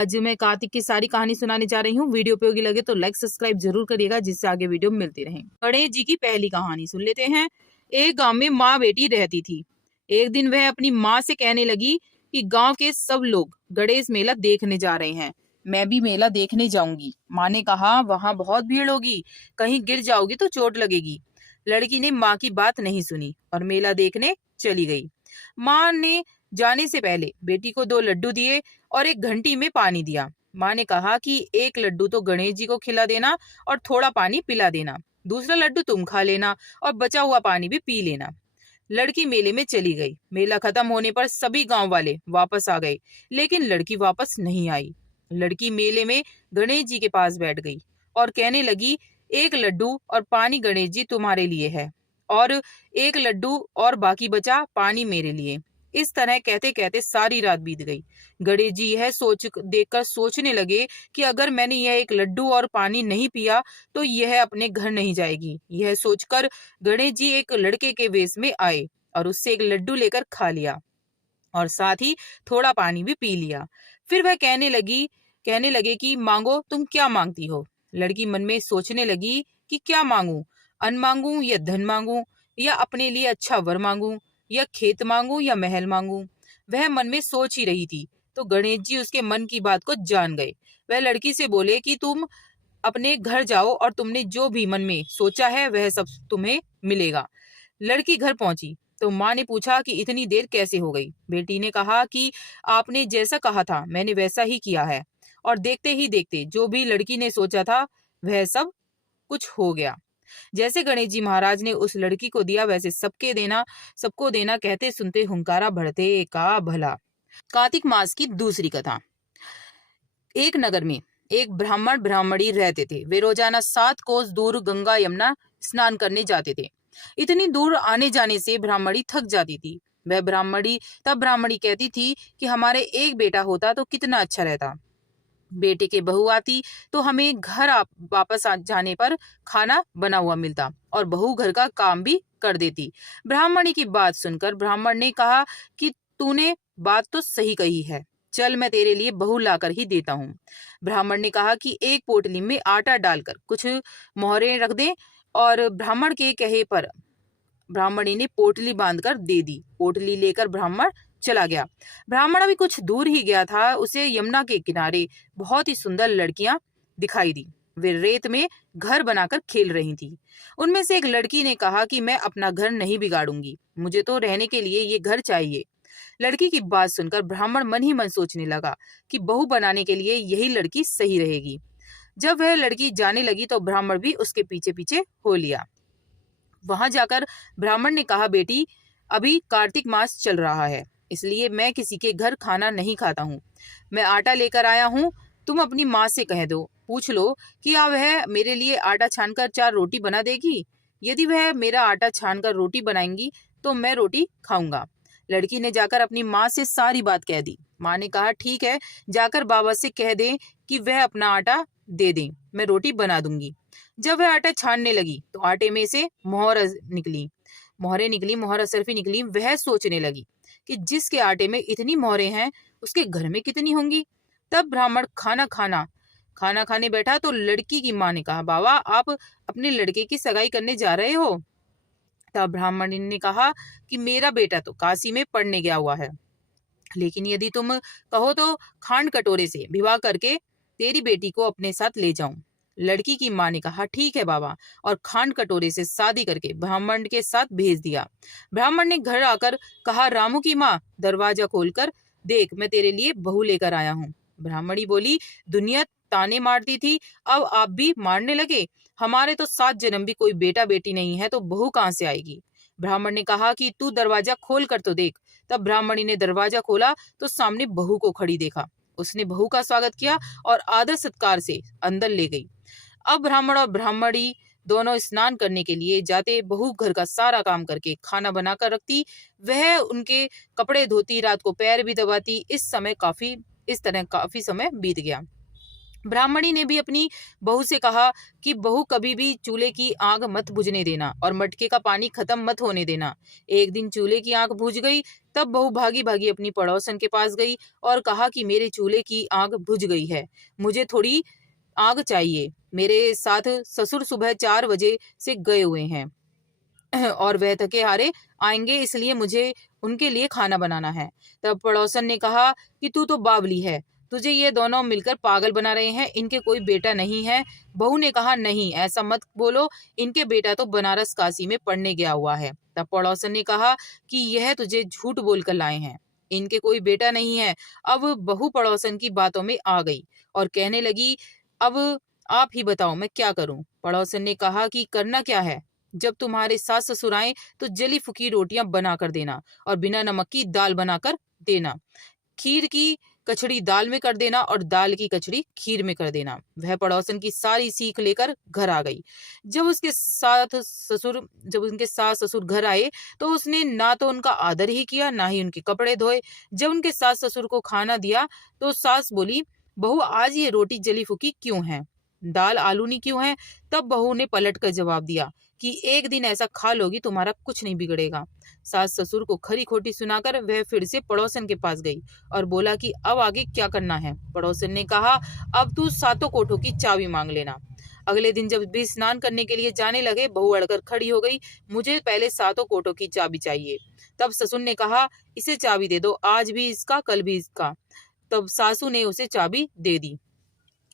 आज मैं कार्तिक की सारी कहानी सुनाने जा रही हूँ। वीडियो उपयोगी लगे तो लाइक सब्सक्राइब जरूर करिएगा, जिससे आगे वीडियो मिलती रहे। गणेश जी की पहली कहानी सुन लेते हैं। एक गांव में माँ बेटी रहती थी। एक दिन वह अपनी माँ से कहने लगी कि गांव के सब लोग गणेश मेला देखने जा रहे हैं, मैं भी मेला देखने जाऊंगी। माँ ने कहा वहां बहुत भीड़ होगी, कहीं गिर जाओगी तो चोट लगेगी। लड़की ने माँ की बात नहीं सुनी और मेला देखने चली गई। माँ ने जाने से पहले बेटी को 2 लड्डू दिए और एक घंटी में पानी दिया। माँ ने कहा कि एक लड्डू तो गणेश जी को खिला देना और थोड़ा पानी पिला देना, दूसरा लड्डू तुम खा लेना और बचा हुआ पानी भी पी लेना। लड़की मेले में चली गई। मेला खत्म होने पर सभी गांव वाले वापस आ गए, लेकिन लड़की वापस नहीं आई। लड़की मेले में गणेश जी के पास बैठ गई और कहने लगी, एक लड्डू और पानी गणेश जी तुम्हारे लिए है, और एक लड्डू और बाकी बचा पानी मेरे लिए। इस तरह कहते कहते सारी रात बीत गई। गणेश जी यह सोच देखकर सोचने लगे कि अगर मैंने यह एक लड्डू और पानी नहीं पिया तो यह अपने घर नहीं जाएगी। यह सोचकर गणेश जी एक लड़के के वेश में आए और उससे एक लड्डू लेकर खा लिया और साथ ही थोड़ा पानी भी पी लिया। फिर वह कहने लगे कि मांगो, तुम क्या मांगती हो। लड़की मन में सोचने लगी कि क्या मांगू, अन्न मांगू या धन मांगू, या अपने लिए अच्छा वर मांगू, या खेत मांगू या महल मांगू। वह मन में सोच ही रही थी तो गणेश जी उसके मन की बात को जान गए। वह लड़की से बोले कि तुम अपने घर जाओ और तुमने जो भी मन में सोचा है वह सब तुम्हें मिलेगा। लड़की घर पहुंची तो माँ ने पूछा कि इतनी देर कैसे हो गई। बेटी ने कहा कि आपने जैसा कहा था मैंने वैसा ही किया है, और देखते ही देखते जो भी लड़की ने सोचा था वह सब कुछ हो गया। जैसे गणेश जी महाराज ने उस लड़की को दिया वैसे सबको देना कहते सुनते हुंकारा भरते का भला। कार्तिक मास की दूसरी कथा। एक नगर में एक ब्राह्मण ब्राह्मणी रहते थे। वे रोजाना 7 कोस दूर गंगा यमुना स्नान करने जाते थे। इतनी दूर आने जाने से ब्राह्मणी थक जाती थी। वह ब्राह्मणी कहती थी कि हमारे एक बेटा होता तो कितना अच्छा रहता। बेटे के बहू आती तो हमें वापस जाने पर खाना बना हुआ मिलता और बहू घर का काम भी कर देती। ब्राह्मणी की बात सुनकर ब्राह्मण ने कहा कि तूने बात तो सही कही है, चल मैं तेरे लिए बहू लाकर ही देता हूँ। ब्राह्मण ने कहा कि एक पोटली में आटा डालकर कुछ मोहरें रख दे, और ब्राह्मण के कहे पर ब्राह्मणी ने पोटली बांधकर दे दी। पोटली लेकर ब्राह्मण चला गया। ब्राह्मण अभी कुछ दूर ही गया था, उसे यमुना के किनारे बहुत ही सुंदर लड़कियां दिखाई दी। वे रेत में घर बनाकर खेल रही थी। उनमें से एक लड़की ने कहा कि मैं अपना घर नहीं बिगाड़ूंगी, मुझे तो रहने के लिए ये घर चाहिए। लड़की की बात सुनकर ब्राह्मण मन ही मन सोचने लगा कि बहू बनाने के लिए यही लड़की सही रहेगी। जब वह लड़की जाने लगी तो ब्राह्मण भी उसके पीछे पीछे हो लिया। वहां जाकर ब्राह्मण ने कहा, बेटी अभी कार्तिक मास चल रहा है, इसलिए मैं किसी के घर खाना नहीं खाता हूँ। मैं आटा लेकर आया हूँ, तुम अपनी माँ से कह दो, पूछ लो कि वह मेरे लिए आटा छानकर 4 रोटी बना देगी। यदि वह मेरा आटा छानकर रोटी बनाएंगी तो मैं रोटी खाऊंगा। लड़की ने जाकर अपनी माँ से सारी बात कह दी। माँ ने कहा ठीक है, जाकर बाबा से कह दे कि वह अपना आटा दे दें, मैं रोटी बना दूंगी। जब वह आटा छानने लगी तो आटे में से मोहर असरफी निकली। वह सोचने लगी कि जिसके आटे में इतनी मोहरें हैं उसके घर में कितनी होंगी। तब ब्राह्मण खाना खाने बैठा तो लड़की की माँ ने कहा, बाबा आप अपने लड़के की सगाई करने जा रहे हो। तब ब्राह्मण ने कहा कि मेरा बेटा तो काशी में पढ़ने गया हुआ है, लेकिन यदि तुम कहो तो खांड कटोरे से विवाह करके तेरी बेटी को अपने साथ ले जाऊं। लड़की की माँ ने कहा ठीक है बाबा, और खांड कटोरे से शादी करके ब्राह्मण के साथ भेज दिया। ब्राह्मण ने घर आकर कहा, रामू की माँ दरवाजा खोलकर देख, मैं तेरे लिए बहू लेकर आया हूँ। ब्राह्मणी बोली, दुनिया ताने मारती थी, अब आप भी मारने लगे। हमारे तो 7 जन्म भी कोई बेटा बेटी नहीं है तो बहू कहाँ से आएगी। ब्राह्मण ने कहा कि तू दरवाजा खोल कर तो देख। तब ब्राह्मणी ने दरवाजा खोला तो सामने बहू को खड़ी देखा। उसने बहू का स्वागत किया और आदर सत्कार से अंदर ले गई। अब ब्राह्मण और ब्राह्मणी दोनों स्नान करने के लिए जाते। बहू घर का सारा काम करके खाना बनाकर रखती, वह उनके कपड़े धोती, रात को पैर भी दबाती। इस तरह काफी समय बीत गया। ब्राह्मणी ने भी अपनी बहू से कहा कि बहू कभी भी चूल्हे की आग मत बुझने देना और मटके का पानी खत्म मत होने देना। एक दिन चूल्हे की आग बुझ गई, तब बहू भागी भागी अपनी पड़ोसन के पास गई और कहा कि मेरे चूल्हे की आग बुझ गई है, मुझे थोड़ी आग चाहिए। मेरे साथ ससुर सुबह 4 बजे से गए हुए हैं और वह थके हारे आएंगे, इसलिए मुझे उनके लिए खाना बनाना है। तब पड़ोसन ने कहा कि तू तो बावली है, तुझे ये दोनों मिलकर पागल बना रहे हैं, इनके कोई बेटा नहीं है। बहू ने कहा नहीं, ऐसा मत बोलो, इनके बेटा तो बनारस काशी में पढ़ने गया हुआ है। तब पड़ोसन ने कहा कि यह तुझे झूठ बोलकर लाए हैं, इनके कोई बेटा नहीं है। अब बहू पड़ोसन की बातों में आ गई और कहने लगी, अब आप ही बताओ मैं क्या करूं। पड़ोसन ने कहा कि करना क्या है, जब तुम्हारे सास ससुर आए तो जली फुकी रोटियां बना कर देना और बिना नमक की दाल बनाकर देना। खीर की कचड़ी दाल में कर देना और दाल की कचड़ी खीर में कर देना। वह पड़ोसन की सारी सीख लेकर घर आ गई। जब उनके सास ससुर घर आए तो उसने ना तो उनका आदर ही किया, ना ही उनके कपड़े धोए। जब उनके सास ससुर को खाना दिया तो सास बोली, बहू आज ये रोटी जली फुकी क्यों है, दाल आलूनी क्यों है। तब बहू ने पलट कर जवाब दिया कि एक दिन ऐसा खा लोगी तुम्हारा कुछ नहीं बिगड़ेगा। सास ससुर को खरी खोटी सुनाकर वह फिर से पड़ोसन के पास गई और बोला कि अब आगे क्या करना है। पड़ोसन ने कहा, अब तू सातों कोठों की चाबी मांग लेना। अगले दिन जब भी स्नान करने के लिए जाने लगे, बहू अड़कर खड़ी हो गई, मुझे पहले सातों कोठों की चाबी चाहिए। तब ससुर ने कहा, इसे चाबी दे दो, आज भी इसका कल भी इसका। तब सासू ने उसे चाबी दे दी।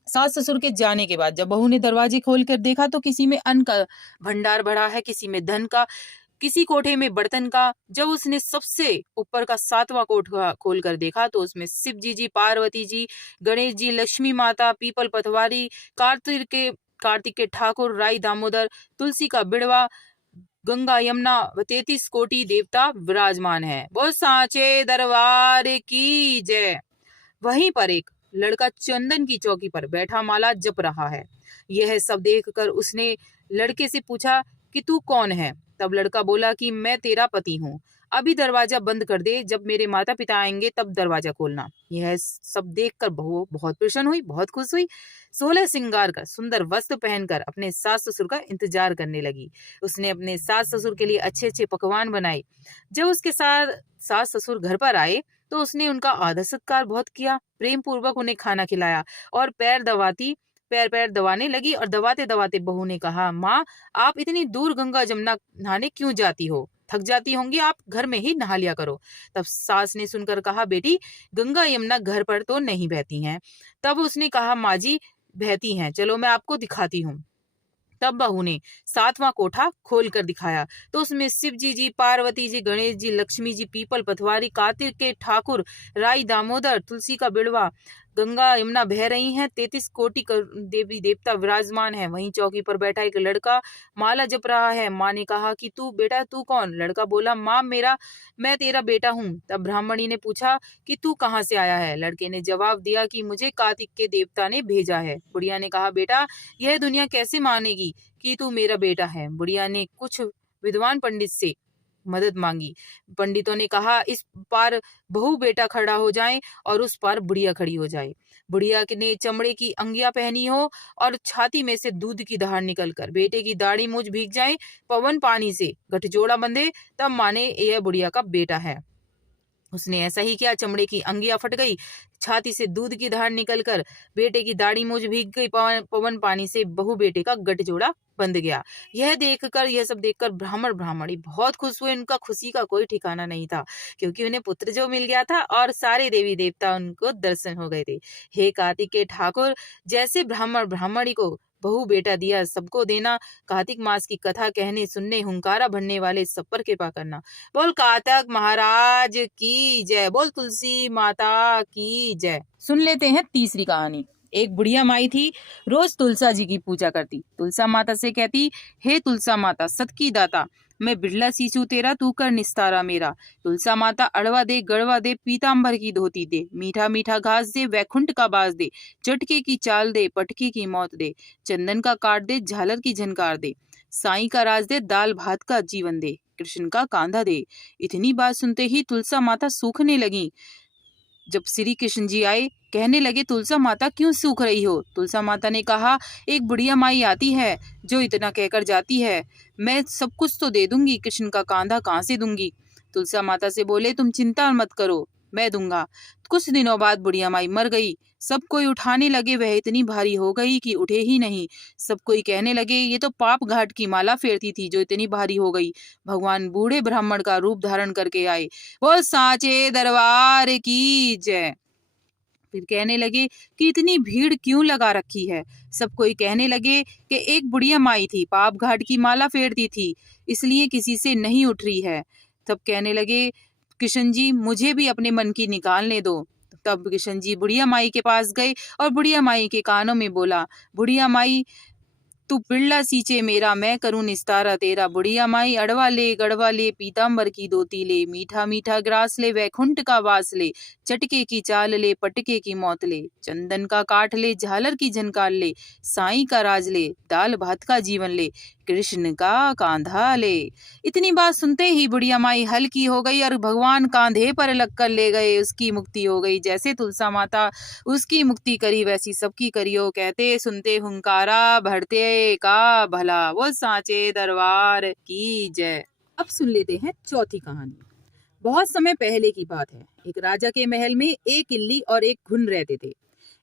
सास ससुर के जाने के बाद जब बहू ने दरवाजे खोलकर देखा तो किसी में अन्न का भंडार भरा है, किसी में धन का, किसी कोठे में बर्तन का। जब उसने सबसे ऊपर का 7वां कोठा खोलकर देखा तो उसमें शिव जी, पार्वती जी, गणेश जी, लक्ष्मी माता, पीपल पतवारी, कार्तिक के ठाकुर, राई दामोदर, तुलसी का बिड़वा, गंगा यमुना व 33 कोटि देवता विराजमान है। वो सांचे दरबार की जय। वहीं पर एक लड़का चंदन की चौकी पर बैठा माला जप रहा है। यह सब देखकर उसने लड़के से पूछा कि तू कौन है। तब लड़का बोला कि मैं तेरा पति हूँ, अभी दरवाजा बंद कर दे, जब मेरे माता पिता आएंगे तब दरवाजा खोलना। यह सब देखकर बहू बहुत प्रसन्न हुई, बहुत खुश हुई। 16 श्रृंगार कर सुंदर वस्त्र पहनकर अपने सास ससुर का इंतजार करने लगी। उसने अपने सास ससुर के लिए अच्छे अच्छे पकवान बनाए। जब उसके साथ सास ससुर घर पर आए तो उसने उनका आदर सत्कार बहुत किया, प्रेम पूर्वक उन्हें खाना खिलाया और पैर दबाने लगी। और दबाते दबाते बहू ने कहा, माँ आप इतनी दूर गंगा जमुना नहाने क्यों जाती हो, थक जाती होंगी, आप घर में ही नहा लिया करो। तब सास ने सुनकर कहा, बेटी गंगा यमुना घर पर तो नहीं बहती हैं। तब उसने कहा, माँ जी बहती हैं, चलो मैं आपको दिखाती हूँ। तब बहू ने 7वां कोठा खोल कर दिखाया तो उसमें शिव जी, पार्वती जी, गणेश जी, लक्ष्मी जी, पीपल पतवारी, कार्तिक के ठाकुर, राई दामोदर, तुलसी का बिड़वा, गंगा यमुना बह रही हैं, 33 कोटि देवी देवता विराजमान है। वहीं चौकी पर बैठा एक लड़का माला जप रहा है। माँ ने कहा कि तू बेटा तू कौन। लड़का बोला, माँ मैं तेरा बेटा हूँ। तब ब्राह्मणी ने पूछा कि तू कहाँ से आया है। लड़के ने जवाब दिया कि मुझे कार्तिक के देवता ने भेजा है। बुढ़िया ने कहा, बेटा यह दुनिया कैसे मानेगी कि तू मेरा बेटा है। बुढ़िया ने कुछ विद्वान पंडित से मदद मांगी। पंडितों ने कहा, इस पार बहू बेटा खड़ा हो जाए और उस पार बुढ़िया खड़ी हो जाए। बुढ़िया ने चमड़े की अंगिया पहनी हो और छाती में से दूध की धार निकलकर बेटे की दाढ़ी मूछ भीग जाए, पवन पानी से गठजोड़ा बंधे, तब माने यह बुढ़िया का बेटा है। उसने ऐसा ही किया, चमड़े की अंगिया फट गई, छाती से दूध की धार निकलकर बेटे की दाढ़ी मूछ भीग गई, पवन पानी से बहू बेटे का गठजोड़ा बंध गया। यह सब देखकर ब्राह्मण ब्राह्मणी बहुत खुश हुए। उनका खुशी का कोई ठिकाना नहीं था, क्योंकि उन्हें पुत्र जो मिल गया था और सारे देवी देवता उनको दर्शन हो गए थे। हे कार्तिक के ठाकुर, जैसे ब्राह्मण ब्राह्मणी को बहू बेटा दिया, सबको देना। कार्तिक मास की कथा कहने सुनने हुंकारा भरने वाले सब पर कृपा करना। बोल कार्तिक महाराज की जय, बोल तुलसी माता की जय। सुन लेते हैं तीसरी कहानी। एक बुढ़िया माई थी, रोज तुलसा जी की पूजा करती। तुलसा माता से कहती, हे तुलसा माता सत की दाता, मैं बिरला सींचू तेरा, तू कर निस्तारा मेरा। तुलसा माता अड़वा दे, गड़वा दे, पीताम्बर की धोती दे, मीठा मीठा घास दे, वैकुंठ का बास दे, चटके की चाल दे, पटके की मौत दे, चंदन का काट दे, झालर की झनकार दे, साईं का राज दे, दाल भात का जीवन दे, कृष्ण का कांधा दे। इतनी बात सुनते ही तुलसा माता सूखने लगी। जब श्री कृष्ण जी आए, कहने लगे तुलसा माता क्यों सूख रही हो। तुलसा माता ने कहा एक बुढ़िया माई आती है जो इतना कहकर जाती है, मैं सब कुछ तो दे दूंगी, कृष्ण का कांधा कहाँ से दूंगी। तुलसा माता से बोले तुम चिंता मत करो, मैं दूंगा। कुछ दिनों बाद बुढ़िया माई मर गई। सब कोई उठाने लगे, वह इतनी भारी हो गई कि उठे ही नहीं। सब कोई कहने लगे ये तो पाप घाट की माला फेरती थी जो इतनी भारी हो गई। भगवान बूढ़े ब्राह्मण का रूप धारण करके आए। बोल सांचे दरबार की जय। फिर कहने लगे कि इतनी भीड़ क्यों लगा रखी है। सब कोई कहने लगे कि एक बुढ़िया माई थी, पाप घाट की माला फेरती थी, इसलिए किसी से नहीं उठ रही है। तब कहने लगे किशन जी मुझे भी अपने मन की निकालने दो। तब किशन जी बुढ़िया माई के पास गए और बुढ़िया माई के कानों में बोला, बुढ़िया माई तू पिल्ला सींचे मेरा, मैं करूं निस्तारा तेरा। बुढ़िया माई अड़वा ले गड़वा ले, पीताम्बर की धोती ले, मीठा मीठा ग्रास ले, वैकुंठ का वास ले, चटके की चाल ले, पटके की मौत ले, चंदन का काठ ले, झालर की झनकार ले, साई का राज ले, दाल भात का जीवन ले, कृष्ण का कांधा ले। इतनी बात सुनते ही बुढ़िया माई हल्की हो गई और भगवान कांधे पर लगकर ले गए। उसकी मुक्ति हो गई। जैसे तुलसा माता उसकी मुक्ति करी वैसी सबकी करियो। कहते सुनते हुंकारा, भरते का भला। वो सांचे दरबार की जय। अब सुन लेते हैं चौथी कहानी। बहुत समय पहले की बात है। एक राजा के महल में एक इल्ली और एक घुन रहते थे।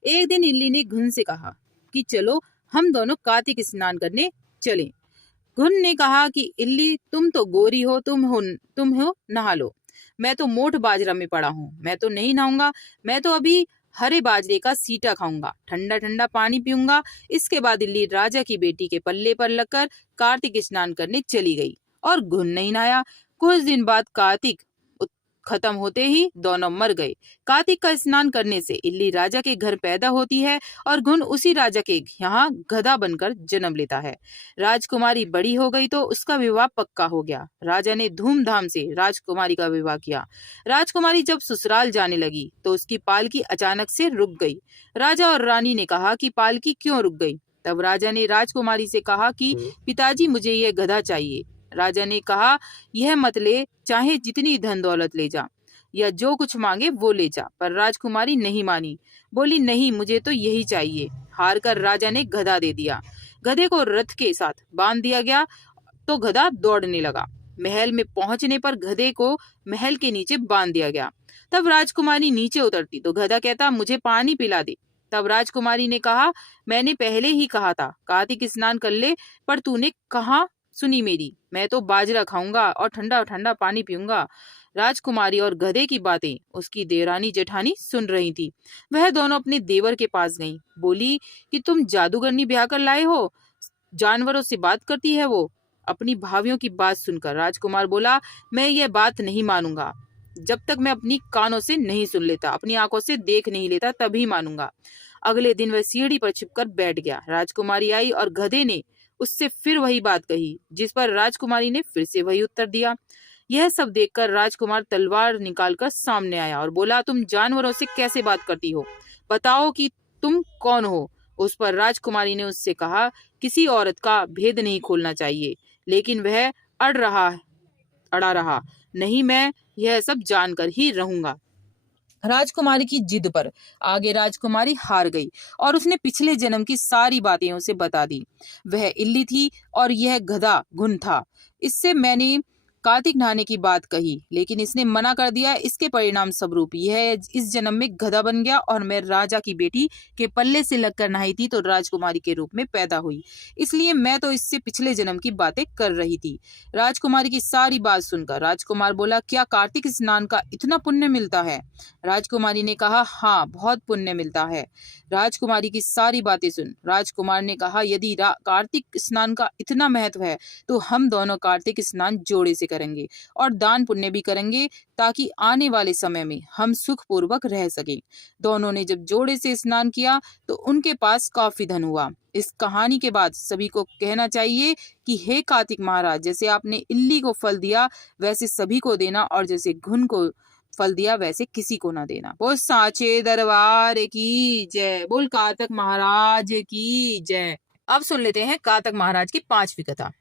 एक दिन इल्ली ने घुन से कहा कि चलो हम दोनों कार्तिक स्नान करने चलें। घुन ने कहा कि इल्ली तुम तो गोरी हो, तुम हो नहा लो। मैं तो मोट बाजरा में पड़ा हूँ, मैं तो नहीं नहाऊंगा। मैं तो अभी हरे बाजरे का सीटा खाऊंगा, ठंडा ठंडा पानी पीऊंगा। इसके बाद इल्ली राजा की बेटी के पल्ले पर लगकर कार्तिक स्नान करने चली गई और घुन नहीं नहाया। कुछ दिन बाद कार्तिक खत्म होते ही दोनों मर गए। कार्तिक का स्नान करने से इल्ली राजा के घर पैदा होती है और घुन उसी राजा के यहाँ गधा बनकर जन्म लेता है। राजकुमारी बड़ी हो गई तो उसका विवाह पक्का हो गया। राजा ने धूमधाम से राजकुमारी का विवाह किया। राजकुमारी जब ससुराल जाने लगी तो उसकी पालकी अचानक से रुक गई। राजा और रानी ने कहा कि पालकी क्यों रुक गई। तब राजा ने राजकुमारी से कहा कि पिताजी मुझे यह गधा चाहिए। राजा ने कहा यह मत ले, चाहे जितनी धन दौलत ले जा या जो कुछ मांगे वो ले जा। पर राजकुमारी नहीं मानी, बोली नहीं मुझे तो यही चाहिए। हार कर राजा ने गधा दे दिया। गधे को रथ के साथ बांध दिया गया तो गधा दौड़ने लगा। महल में पहुंचने पर गधे को महल के नीचे बांध दिया गया। तब राजकुमारी नीचे उतरती तो गधा कहता मुझे पानी पिला दे। तब राजकुमारी ने कहा मैंने पहले ही कहा था कार्तिक स्नान कर ले, पर तूने कहाँ सुनी मेरी। मैं तो बाजरा खाऊंगा और ठंडा ठंडा पानी पीऊंगा। राजकुमारी और गधे की बातें उसकी देवरानी जेठानी सुन रही थी। वह दोनों अपने देवर के पास गईं। बोली कि तुम जादूगरनी ब्याह कर लाए हो, जानवरों से बात करती है वो। अपनी भाभियों की बात सुनकर राजकुमार बोला मैं ये बात नहीं मानूंगा, जब तक मैं अपनी कानों से नहीं सुन लेता, अपनी आंखों से देख नहीं लेता, तभी मानूंगा। अगले दिन वह सीढ़ी पर छिपकर बैठ गया। राजकुमारी आई और गधे ने उससे फिर वही बात कही, जिस पर राजकुमारी ने फिर से वही उत्तर दिया। यह सब देखकर राजकुमार तलवार निकालकर सामने आया और बोला तुम जानवरों से कैसे बात करती हो, बताओ कि तुम कौन हो। उस पर राजकुमारी ने उससे कहा किसी औरत का भेद नहीं खोलना चाहिए, लेकिन वह अड़ा रहा नहीं, मैं यह सब जानकर ही रहूंगा। राजकुमारी की जिद पर आगे राजकुमारी हार गई और उसने पिछले जन्म की सारी बातें उसे बता दी। वह इल्ली थी और यह गधा घुन था। इससे मैंने कार्तिक नहाने की बात कही, लेकिन इसने मना कर दिया। इसके परिणाम स्वरूप यह इस जन्म में गधा बन गया और मैं राजा की बेटी के पल्ले से लगकर नहाई थी तो राजकुमारी के रूप में पैदा हुई, इसलिए मैं तो इससे पिछले जन्म की बातें कर रही थी। राजकुमारी की सारी बात सुनकर राजकुमार बोला क्या कार्तिक स्नान का इतना पुण्य मिलता है। राजकुमारी ने कहा हाँ बहुत पुण्य मिलता है। राजकुमारी की सारी बातें सुन राजकुमार ने कहा यदि कार्तिक स्नान का इतना महत्व है तो हम दोनों कार्तिक स्नान जोड़े से करेंगे और दान पुण्य भी करेंगे, ताकि आने वाले समय में हम सुख पूर्वक रह सकें। दोनों ने जब जोड़े से स्नान किया तो उनके पास काफी धन हुआ। इस कहानी के बाद सभी को कहना चाहिए कि हे कार्तिक महाराज, जैसे आपने इल्ली को फल दिया वैसे सभी को देना, और जैसे घुन को फल दिया वैसे किसी को ना देना। बोल सांचे दरबार की जय। बोल कार्तिक महाराज की जय। अब सुन लेते हैं कार्तिक महाराज की 5वीं कथा।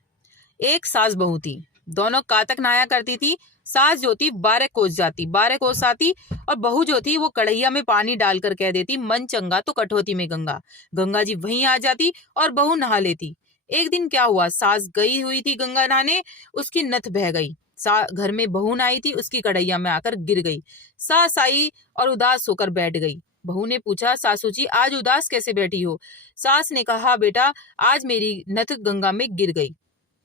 एक सास बहू थी। दोनों कातक नहाया करती थी। सास जो थी 12 कोस जाती, 12 कोस आती, और बहू जो थी वो कढ़ैया में पानी डालकर कह देती मन चंगा तो कटौती में गंगा। गंगा जी वहीं आ जाती और बहू नहा लेती। एक दिन क्या हुआ, सास गई हुई थी गंगा नहाने, उसकी नथ बह गई। घर में बहू न आई थी, उसकी कढ़ैया में आकर गिर गई। सास आई और उदास होकर बैठ गई। बहू ने पूछा, सासू जी आज उदास कैसे बैठी हो? सास ने कहा, बेटा आज मेरी नथ गंगा में गिर गई।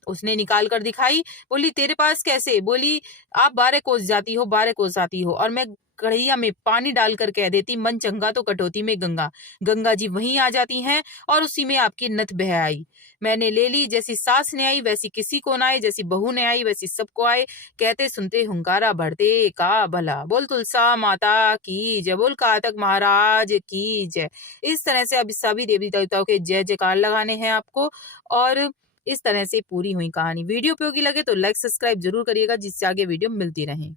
उसने निकाल कर दिखाई। बोली तेरे पास कैसे? बोली आप 12 कोस जाती हो, 12 कोस आती हो, और मैं कढ़ैया में पानी डालकर कह देती मन चंगा तो कटौती में गंगा। गंगा जी वहीं आ जाती हैं और उसी में आपकी नथ बह आई। मैंने ले ली, जैसी सास ने आई वैसी किसी को ना आए, जैसी बहू ने आई वैसी सबको आए। कहते सुनते हुंकारा भरते का भला। बोल तुलसा माता की जय, बोल कातक महाराज की जय। इस तरह से अब सभी देवी देवताओं के जय जयकार लगाने हैं आपको। और इस तरह से पूरी हुई कहानी। वीडियो उपयोगी लगे तो लाइक सब्सक्राइब जरूर करिएगा, जिससे आगे वीडियो मिलती रहे।